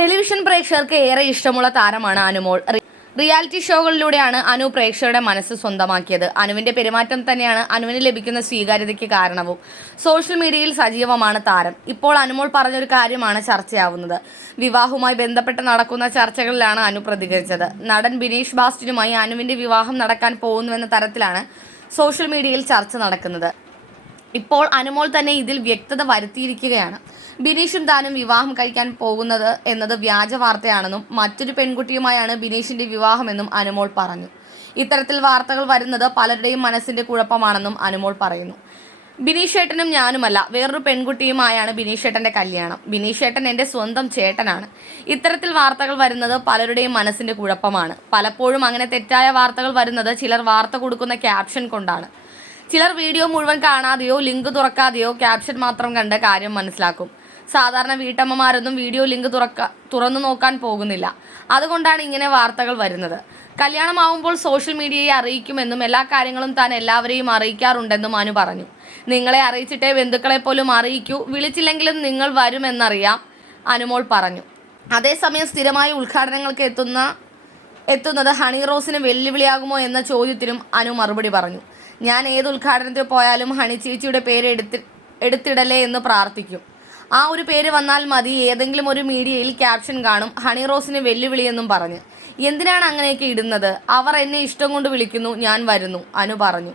Television പ്രേക്ഷകർക്ക് ഏറെ ഇഷ്ടമുള്ള താരമാണ് അനുമോൾ. റിയാലിറ്റി ഷോകളിലൂടെയാണ് അനു പ്രേക്ഷകരുടെ മനസ്സ് സ്വന്തമാക്കിയത്. അനുവിന്റെ പെരുമാറ്റം തന്നെയാണ് അനുവിന് ലഭിക്കുന്ന സ്വീകാര്യതയ്ക്ക് കാരണവും. സോഷ്യൽ മീഡിയയിൽ സജീവമാണ് താരം. ഇപ്പോൾ അനുമോൾ പറഞ്ഞൊരു കാര്യമാണ് ചർച്ചയാവുന്നത്. വിവാഹവുമായി ബന്ധപ്പെട്ട് നടക്കുന്ന ചർച്ചകളിലാണ് അനു പ്രതികരിച്ചത്. നടൻ ബിനീഷ് ബാസ്റ്റിനുമായി അനുവിന്റെ വിവാഹം നടക്കാൻ പോകുന്നുവെന്ന തരത്തിലാണ് സോഷ്യൽ മീഡിയയിൽ ചർച്ച നടക്കുന്നത്. ഇപ്പോൾ അനുമോൾ തന്നെ ഇതിൽ വ്യക്തത വരുത്തിയിരിക്കുകയാണ്. ബിനീഷും താനും വിവാഹം കഴിക്കാൻ പോകുന്നത് എന്നത് വ്യാജ വാർത്തയാണെന്നും മറ്റൊരു പെൺകുട്ടിയുമായാണ് ബിനീഷിന്റെ വിവാഹമെന്നും അനുമോൾ പറഞ്ഞു. ഇത്തരത്തിൽ വാർത്തകൾ വരുന്നത് പലരുടെയും മനസ്സിന്റെ കുഴപ്പമാണെന്നും അനുമോൾ പറയുന്നു. ബിനീഷ് ഏട്ടനും ഞാനുമല്ല വേറൊരു പെൺകുട്ടിയുമായാണ് ബിനീഷ് ഏട്ടന്റെ കല്യാണം. ബിനീഷ് ഏട്ടൻ എന്റെ സ്വന്തം ചേട്ടനാണ്. ഇത്തരത്തിൽ വാർത്തകൾ വരുന്നത് പലരുടെയും മനസ്സിന്റെ കുഴപ്പമാണ്. പലപ്പോഴും അങ്ങനെ തെറ്റായ വാർത്തകൾ വരുന്നത് ചിലർ വാർത്ത കൊടുക്കുന്ന ക്യാപ്ഷൻ കൊണ്ടാണ്. ചിലർ വീഡിയോ മുഴുവൻ കാണാതെയോ ലിങ്ക് തുറക്കാതെയോ ക്യാപ്ഷൻ മാത്രം കണ്ട് കാര്യം മനസ്സിലാക്കും. സാധാരണ വീട്ടമ്മമാരൊന്നും വീഡിയോ ലിങ്ക് തുറക്ക തുറന്നു നോക്കാൻ പോകുന്നില്ല. അതുകൊണ്ടാണ് ഇങ്ങനെ വാർത്തകൾ വരുന്നത്. കല്യാണമാവുമ്പോൾ സോഷ്യൽ മീഡിയയെ അറിയിക്കുമെന്നും എല്ലാ കാര്യങ്ങളും താൻ എല്ലാവരെയും അറിയിക്കാറുണ്ടെന്നും അനു പറഞ്ഞു. നിങ്ങളെ അറിയിച്ചിട്ടേ ബന്ധുക്കളെ പോലും അറിയിക്കൂ. വിളിച്ചില്ലെങ്കിലും നിങ്ങൾ വരുമെന്നറിയാം അനുമോൾ പറഞ്ഞു. അതേസമയം സ്ഥിരമായി ഉദ്ഘാടനങ്ങൾക്ക് എത്തുന്ന എത്തുന്നത് ഹണി റോസിന് വെല്ലുവിളിയാകുമോ എന്ന ചോദ്യത്തിനും അനു മറുപടി പറഞ്ഞു. ഞാൻ ഏത് ഉദ്ഘാടനത്തിൽ പോയാലും ഹണി ചേച്ചിയുടെ പേര് എടുത്തി എടുത്തിടലേ എന്ന് പ്രാർത്ഥിക്കും. ആ ഒരു പേര് വന്നാൽ മതി ഏതെങ്കിലും ഒരു മീഡിയയിൽ ക്യാപ്ഷൻ കാണും ഹണി റോസിന് വെല്ലുവിളിയെന്നും പറഞ്ഞ്. എന്തിനാണ് അങ്ങനെയൊക്കെ ഇടുന്നത്? അവർ എന്നെ ഇഷ്ടം കൊണ്ട് വിളിക്കുന്നു ഞാൻ വരുന്നു അനു പറഞ്ഞു.